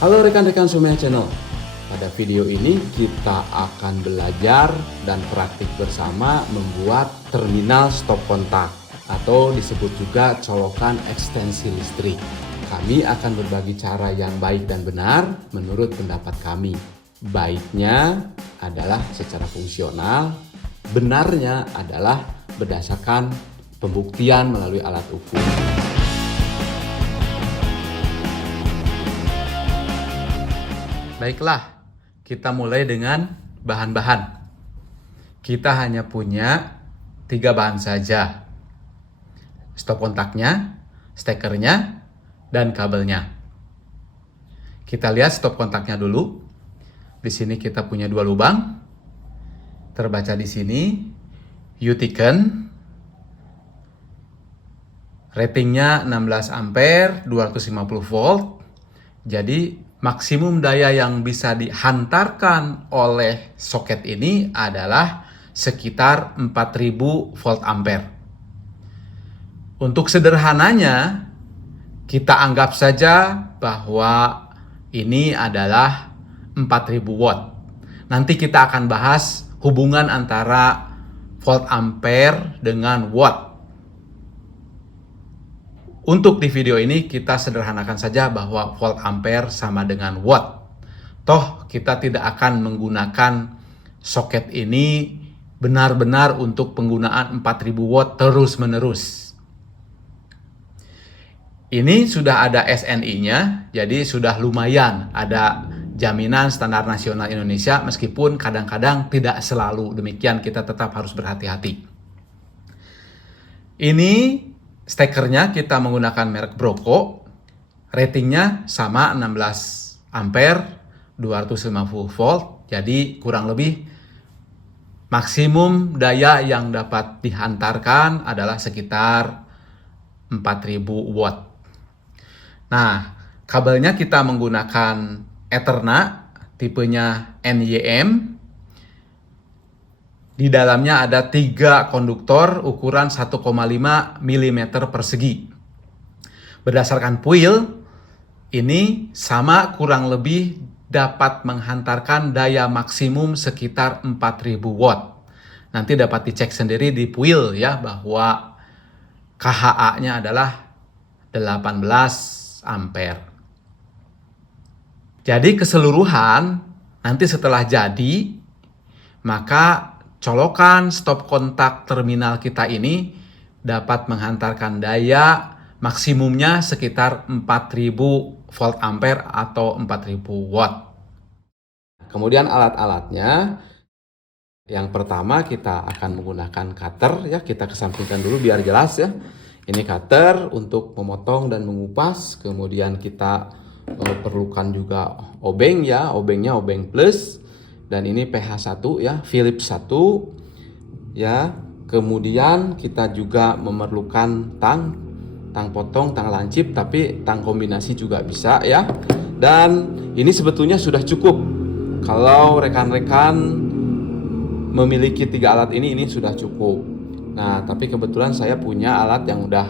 Halo rekan-rekan Sumea Channel. Pada video ini kita akan belajar dan praktik bersama membuat terminal stop kontak atau disebut juga colokan ekstensi listrik. Kami akan berbagi cara yang baik dan benar menurut pendapat kami. Baiknya adalah secara fungsional, benarnya adalah berdasarkan pembuktian melalui alat ukur. Baiklah, kita mulai dengan bahan-bahan. Kita hanya punya 3 bahan saja. Stop kontaknya, stekernya, dan kabelnya. Kita lihat stop kontaknya dulu. Di sini kita punya 2 lubang. Terbaca di sini, U-Tiken. Ratingnya 16 ampere, 250 volt. Jadi maksimum daya yang bisa dihantarkan oleh soket ini adalah sekitar 4000 volt ampere. Untuk sederhananya, kita anggap saja bahwa ini adalah 4000 watt. Nanti kita akan bahas hubungan antara volt ampere dengan watt. Untuk di video ini kita sederhanakan saja bahwa volt ampere sama dengan watt. Toh kita tidak akan menggunakan soket ini benar-benar untuk penggunaan 4000 watt terus-menerus. Ini sudah ada SNI-nya, jadi sudah lumayan ada jaminan standar nasional Indonesia, meskipun kadang-kadang tidak selalu demikian, kita tetap harus berhati-hati. Ini stekernya kita menggunakan merek Broco, ratingnya sama 16 ampere, 250 volt, jadi kurang lebih maksimum daya yang dapat dihantarkan adalah sekitar 4000 watt. Nah, kabelnya kita menggunakan Ethernet, tipenya NYM. Di dalamnya ada 3 konduktor ukuran 1,5 mm persegi. Berdasarkan puil, ini sama kurang lebih dapat menghantarkan daya maksimum sekitar 4000 watt. Nanti dapat dicek sendiri di puil ya, bahwa KHA-nya adalah 18 ampere. Jadi keseluruhan, nanti setelah jadi, maka colokan stop kontak terminal kita ini dapat menghantarkan daya maksimumnya sekitar 4000 volt ampere atau 4000 watt. Kemudian alat-alatnya, yang pertama kita akan menggunakan cutter ya, kita kesampingkan dulu biar jelas ya. Ini cutter untuk memotong dan mengupas. Kemudian kita perlukan juga obeng ya, obengnya obeng plus. Dan ini PH1 ya, Philips 1 ya. Kemudian kita juga memerlukan tang potong, tang lancip, tapi tang kombinasi juga bisa ya. Dan ini sebetulnya sudah cukup. Kalau rekan-rekan memiliki 3 alat ini sudah cukup. Nah, tapi kebetulan saya punya alat yang udah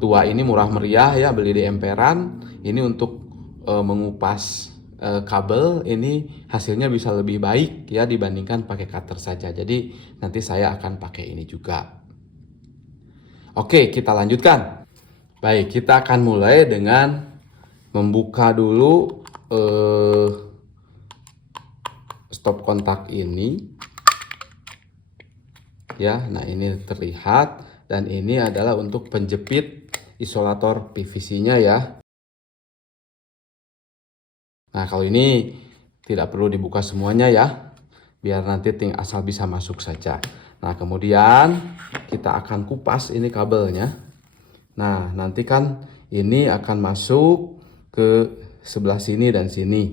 tua ini, murah meriah ya, beli di emperan. Ini untuk mengupas kabel, ini hasilnya bisa lebih baik ya dibandingkan pakai cutter saja. Jadi nanti saya akan pakai ini juga. Oke, kita lanjutkan. Baik, kita akan mulai dengan membuka dulu stop kontak ini ya. Nah, ini terlihat, dan ini adalah untuk penjepit isolator PVC-nya ya. Nah, kalau ini tidak perlu dibuka semuanya ya, biar nanti asal bisa masuk saja. Nah, kemudian kita akan kupas ini kabelnya. Nah, nanti kan ini akan masuk ke sebelah sini dan sini.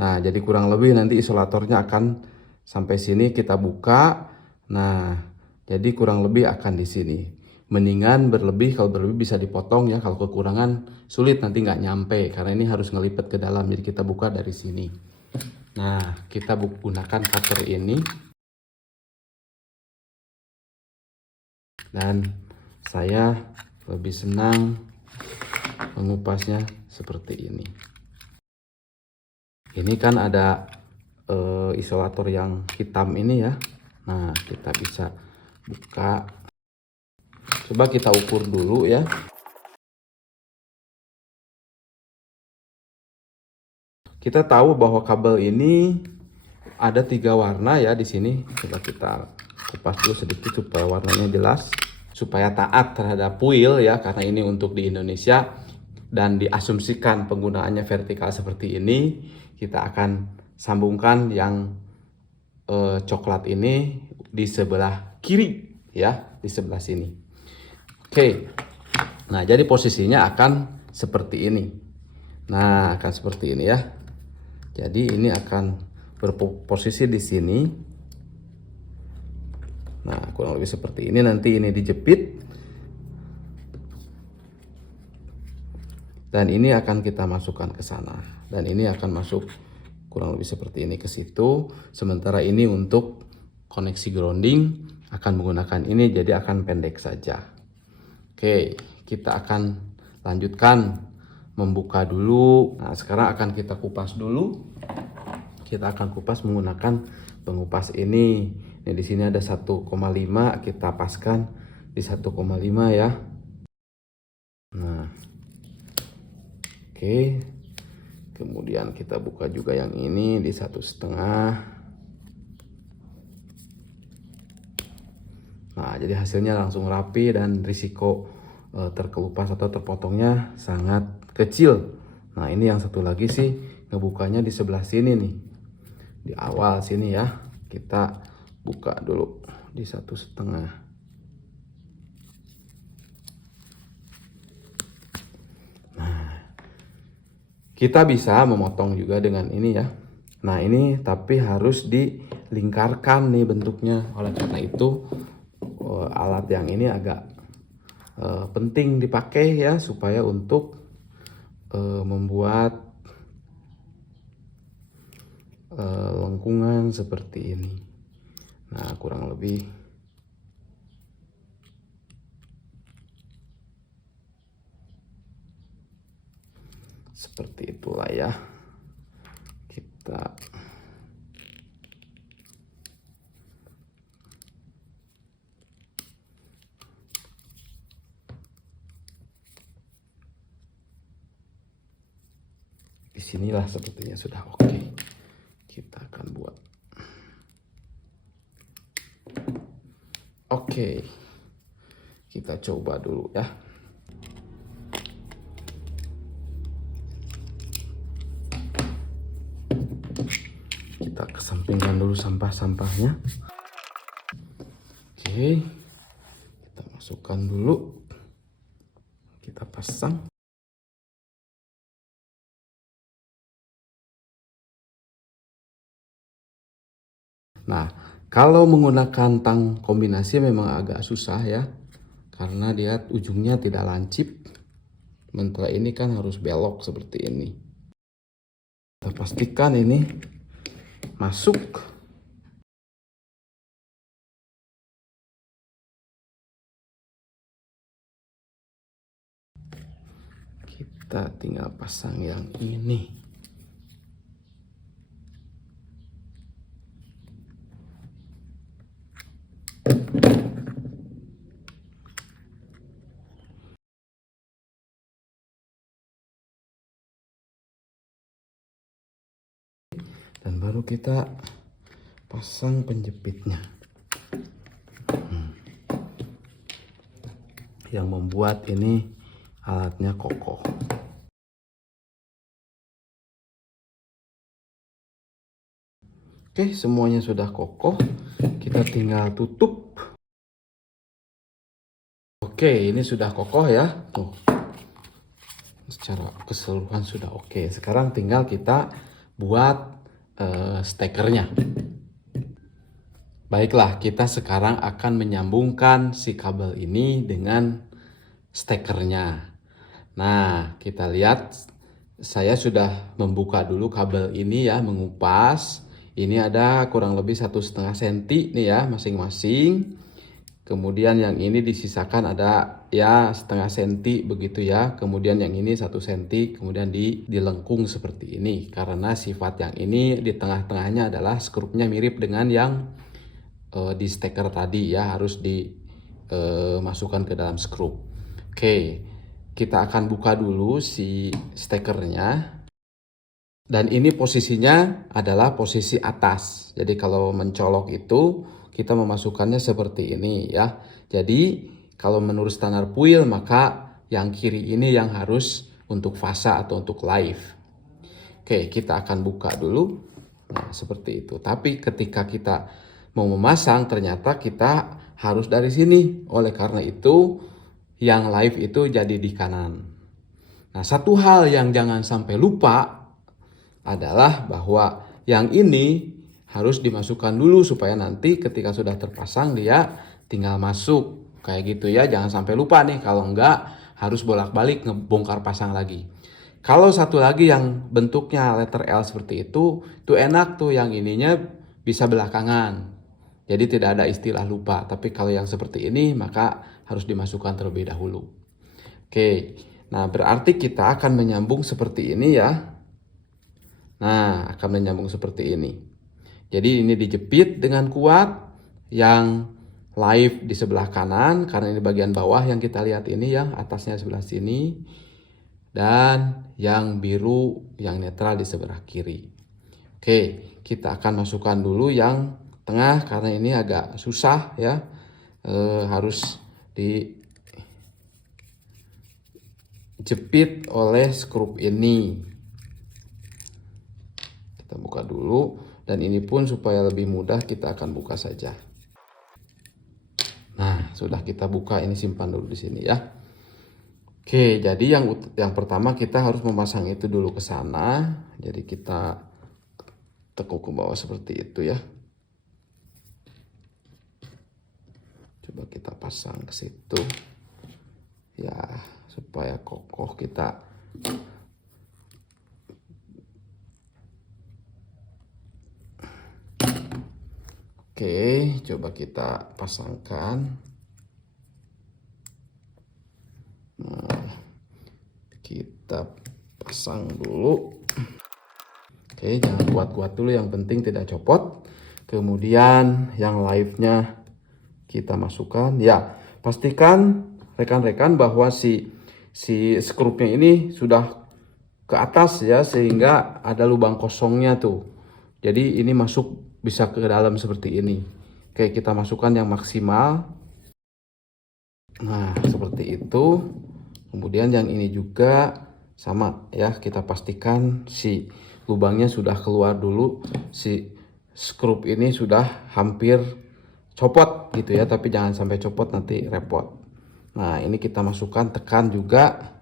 Nah, jadi kurang lebih nanti isolatornya akan sampai sini, kita buka. Nah, jadi kurang lebih akan di sini. Mendingan berlebih, kalau berlebih bisa dipotong ya, kalau kekurangan sulit nanti nggak nyampe, karena ini harus ngelipet ke dalam. Jadi kita buka dari sini. Nah, kita gunakan cutter ini. Dan saya lebih senang mengupasnya seperti ini. Ini kan ada isolator yang hitam ini ya. Nah, kita bisa buka. Coba kita ukur dulu ya. Kita tahu bahwa kabel ini ada 3 warna ya di sini. Coba kita kupas dulu sedikit supaya warnanya jelas, supaya taat terhadap kuil ya, karena ini untuk di Indonesia dan diasumsikan penggunaannya vertikal seperti ini. Kita akan sambungkan yang coklat ini di sebelah kiri ya, di sebelah sini. Oke. Nah, jadi posisinya akan seperti ini. Nah, akan seperti ini ya. Jadi ini akan berposisi di sini. Nah, kurang lebih seperti ini. Nanti ini dijepit. Dan ini akan kita masukkan ke sana. Dan ini akan masuk kurang lebih seperti ini ke situ. Sementara ini untuk koneksi grounding akan menggunakan ini, jadi akan pendek saja. Oke, kita akan lanjutkan membuka dulu. Nah, sekarang akan kita kupas dulu. Kita akan kupas menggunakan pengupas ini. Nah, di sini ada 1,5, kita paskan di 1,5 ya. Nah, oke. Kemudian kita buka juga yang ini di 1,5. Nah, jadi hasilnya langsung rapi dan risiko terkelupas atau terpotongnya sangat kecil. Nah, ini yang satu lagi sih ngebukanya di sebelah sini nih, di awal sini ya. Kita buka dulu di 1,5. Nah, kita bisa memotong juga dengan ini ya. Nah, ini tapi harus dilingkarkan nih bentuknya. Oleh karena itu alat yang ini agak penting dipakai ya, supaya untuk membuat lengkungan seperti ini. Nah, kurang lebih seperti itulah ya. Kita disinilah sepertinya sudah oke. Kita akan buat. Oke. Kita coba dulu ya. Kita kesampingkan dulu sampah-sampahnya. Oke. Kita masukkan dulu. Kita pasang. Nah, kalau menggunakan tang kombinasi memang agak susah ya, karena dia ujungnya tidak lancip. Sementara ini kan harus belok seperti ini. Kita pastikan ini masuk. Kita tinggal pasang yang ini. Dan baru kita pasang penjepitnya. Yang membuat ini alatnya kokoh. Oke, semuanya sudah kokoh. Kita tinggal tutup. Oke, ini sudah kokoh ya. Tuh. Secara keseluruhan sudah oke. Sekarang tinggal kita buat stekernya. Baiklah, kita sekarang akan menyambungkan si kabel ini dengan stekernya. Nah, kita lihat, saya sudah membuka dulu kabel ini ya, mengupas. Ini ada kurang lebih 1,5 cm nih ya masing-masing. Kemudian yang ini disisakan ada ya setengah senti begitu ya. Kemudian yang ini 1 senti, kemudian dilengkung seperti ini. Karena sifat yang ini di tengah-tengahnya adalah skrupnya mirip dengan yang di steker tadi ya, harus dimasukkan ke dalam skrup. Oke, kita akan buka dulu si stekernya. Dan ini posisinya adalah posisi atas. Jadi kalau mencolok itu kita memasukkannya seperti ini ya. Jadi kalau menurut standar puil maka yang kiri ini yang harus untuk fasa atau untuk live. Oke, kita akan buka dulu. Nah, seperti itu. Tapi ketika kita mau memasang ternyata kita harus dari sini. Oleh karena itu yang live itu jadi di kanan. Nah, satu hal yang jangan sampai lupa adalah bahwa yang ini harus dimasukkan dulu supaya nanti ketika sudah terpasang dia tinggal masuk kayak gitu ya. Jangan sampai lupa nih, kalau enggak harus bolak-balik ngebongkar pasang lagi. Kalau satu lagi yang bentuknya letter L seperti itu enak tuh, yang ininya bisa belakangan. Jadi tidak ada istilah lupa. Tapi kalau yang seperti ini maka harus dimasukkan terlebih dahulu. Oke, nah berarti kita akan menyambung seperti ini ya. Nah, akan menyambung seperti ini. Jadi ini dijepit dengan kuat, yang live di sebelah kanan, karena ini bagian bawah yang kita lihat ini ya, atasnya sebelah sini. Dan yang biru, yang netral di sebelah kiri. Oke, kita akan masukkan dulu yang tengah, karena ini agak susah ya. Harus dijepit oleh skrup ini. Kita buka dulu, dan ini pun supaya lebih mudah kita akan buka saja. Nah, sudah kita buka, ini simpan dulu di sini ya. Oke, jadi yang pertama kita harus memasang itu dulu ke sana. Jadi kita tekuk ke bawah seperti itu ya. Coba kita pasang ke situ. Ya, supaya kokoh kita. Oke, coba kita pasangkan. Nah, kita pasang dulu. Oke, jangan kuat-kuat dulu, yang penting tidak copot. Kemudian yang live-nya kita masukkan. Ya, pastikan rekan-rekan bahwa si skrupnya ini sudah ke atas ya, sehingga ada lubang kosongnya tuh. Jadi ini masuk bisa ke dalam seperti ini. Oke, kita masukkan yang maksimal. Nah, seperti itu. Kemudian yang ini juga sama ya, kita pastikan si lubangnya sudah keluar dulu. Si skrup ini sudah hampir copot gitu ya, tapi jangan sampai copot, nanti repot. Nah, ini kita masukkan, tekan juga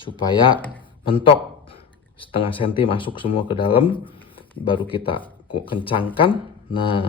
supaya mentok setengah senti masuk semua ke dalam. Baru kita kencangkan. Nah,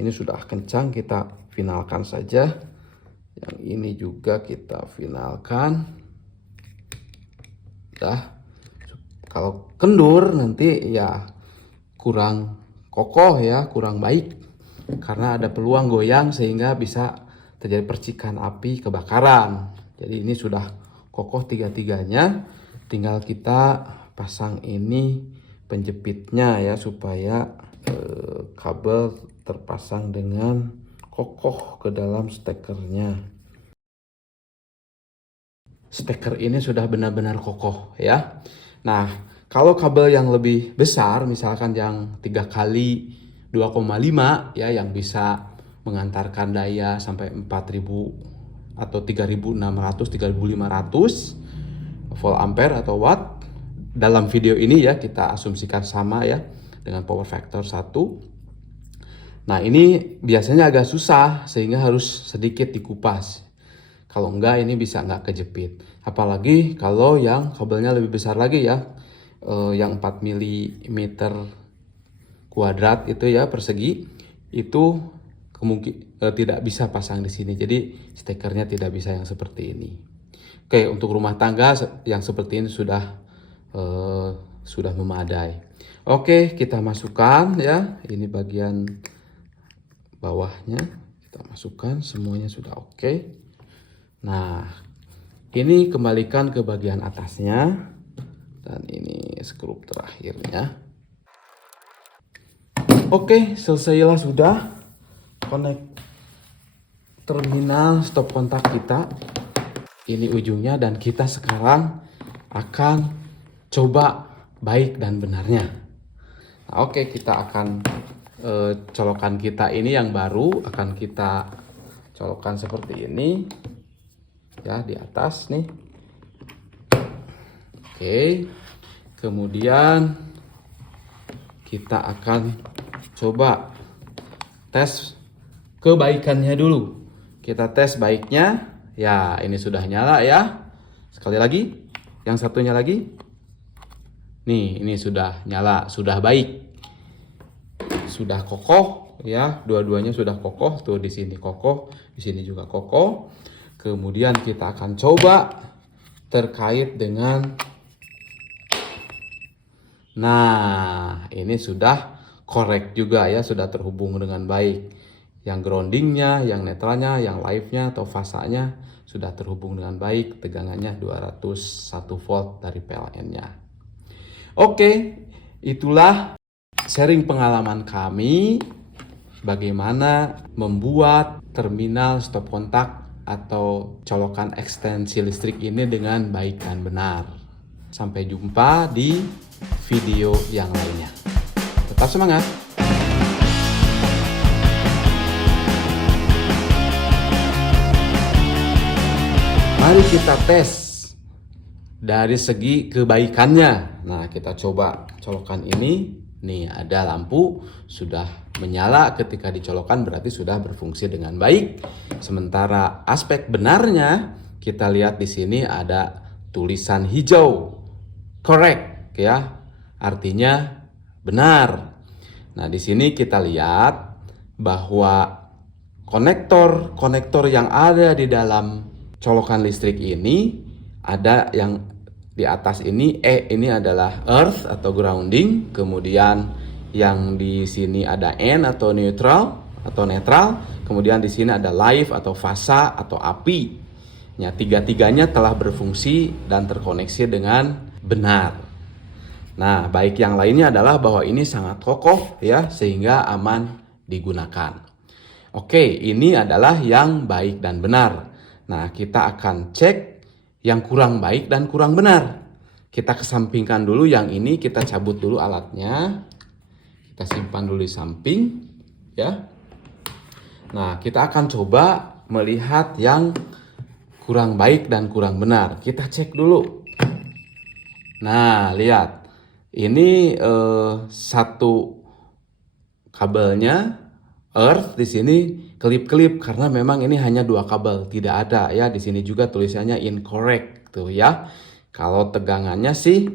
ini sudah kencang, kita finalkan saja. Yang ini juga kita finalkan. Dah. Kalau kendur nanti ya kurang kokoh ya, kurang baik, karena ada peluang goyang sehingga bisa terjadi percikan api, kebakaran. Jadi ini sudah kokoh tiga-tiganya. Tinggal kita pasang ini penjepitnya ya, supaya kabel terpasang dengan kokoh ke dalam stekernya. Steker ini sudah benar-benar kokoh ya. Nah, kalau kabel yang lebih besar, misalkan yang 3 kali 2,5 ya, yang bisa mengantarkan daya sampai 4000 atau 3600, 3500 volt ampere atau watt. Dalam video ini ya kita asumsikan sama ya dengan power factor 1. Nah, ini biasanya agak susah sehingga harus sedikit dikupas. Kalau enggak ini bisa nggak kejepit. Apalagi kalau yang kabelnya lebih besar lagi ya, yang 4 mm kuadrat itu ya, persegi, itu tidak bisa pasang di sini. Jadi stekernya tidak bisa yang seperti ini. Oke, untuk rumah tangga yang seperti ini sudah memadai. Oke, kita masukkan ya. Ini bagian bawahnya Kita masukkan, semuanya sudah oke. Nah, ini kembalikan ke bagian atasnya. Dan ini skrup terakhirnya. Oke, selesailah sudah connect terminal stop kontak kita. Ini ujungnya dan kita sekarang akan coba baik dan benarnya. Nah, oke, kita akan colokan kita ini yang baru akan kita colokan seperti ini ya, di atas nih. Oke, kemudian kita akan coba tes kebaikannya dulu. Kita tes baiknya. Ya, ini sudah nyala ya. Sekali lagi, yang satunya lagi. Nih, ini sudah nyala, sudah baik. Sudah kokoh ya, dua-duanya sudah kokoh. Tuh di sini kokoh, di sini juga kokoh. Kemudian kita akan coba terkait dengan, nah, ini sudah correct juga ya, sudah terhubung dengan baik. Yang groundingnya, yang netralnya, yang live-nya atau fasanya sudah terhubung dengan baik. Tegangannya 201 volt dari PLN-nya. Oke, itulah sharing pengalaman kami bagaimana membuat terminal stop kontak atau colokan ekstensi listrik ini dengan baik dan benar. Sampai jumpa di video yang lainnya. Tetap semangat! Mari kita tes dari segi kebaikannya. Nah, kita coba colokan ini. Nih, ada lampu sudah menyala ketika dicolokkan, berarti sudah berfungsi dengan baik. Sementara aspek benarnya, kita lihat di sini ada tulisan hijau. Correct ya. Artinya benar. Nah, di sini kita lihat bahwa konektor yang ada di dalam colokan listrik ini, ada yang di atas ini ini adalah earth atau grounding, kemudian yang di sini ada N atau netral, kemudian di sini ada live atau fasa atau api. Ya, tiga-tiganya telah berfungsi dan terkoneksi dengan benar. Nah, baik yang lainnya adalah bahwa ini sangat kokoh ya, sehingga aman digunakan. Oke, ini adalah yang baik dan benar. Nah, kita akan cek yang kurang baik dan kurang benar. Kita kesampingkan dulu yang ini, kita cabut dulu alatnya. Kita simpan dulu di samping ya. Nah, kita akan coba melihat yang kurang baik dan kurang benar. Kita cek dulu. Nah, lihat. Ini satu kabelnya earth, di sini kelip-kelip karena memang ini hanya dua kabel, tidak ada ya. Di sini juga tulisannya incorrect tuh ya. Kalau tegangannya sih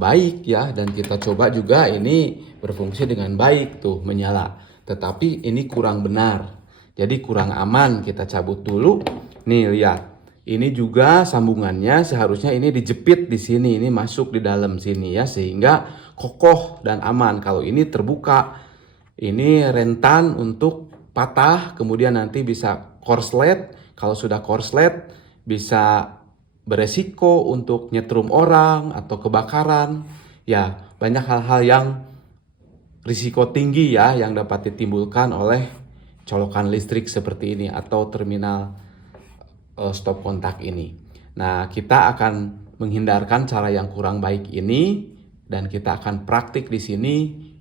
baik ya, dan kita coba juga ini berfungsi dengan baik tuh, menyala. Tetapi ini kurang benar. Jadi kurang aman, kita cabut dulu. Nih lihat. Ini juga sambungannya seharusnya ini dijepit di sini, ini masuk di dalam sini ya, sehingga kokoh dan aman. Kalau ini terbuka, ini rentan untuk patah, kemudian nanti bisa korslet. Kalau sudah korslet, bisa beresiko untuk nyetrum orang atau kebakaran. Ya, banyak hal-hal yang risiko tinggi ya yang dapat ditimbulkan oleh colokan listrik seperti ini atau terminal stop kontak ini. Nah, kita akan menghindarkan cara yang kurang baik ini dan kita akan praktik di sini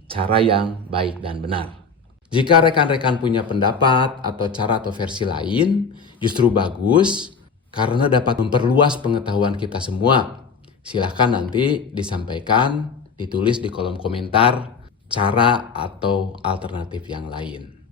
cara yang baik dan benar. Jika rekan-rekan punya pendapat atau cara atau versi lain, justru bagus karena dapat memperluas pengetahuan kita semua. Silahkan nanti disampaikan, ditulis di kolom komentar cara atau alternatif yang lain.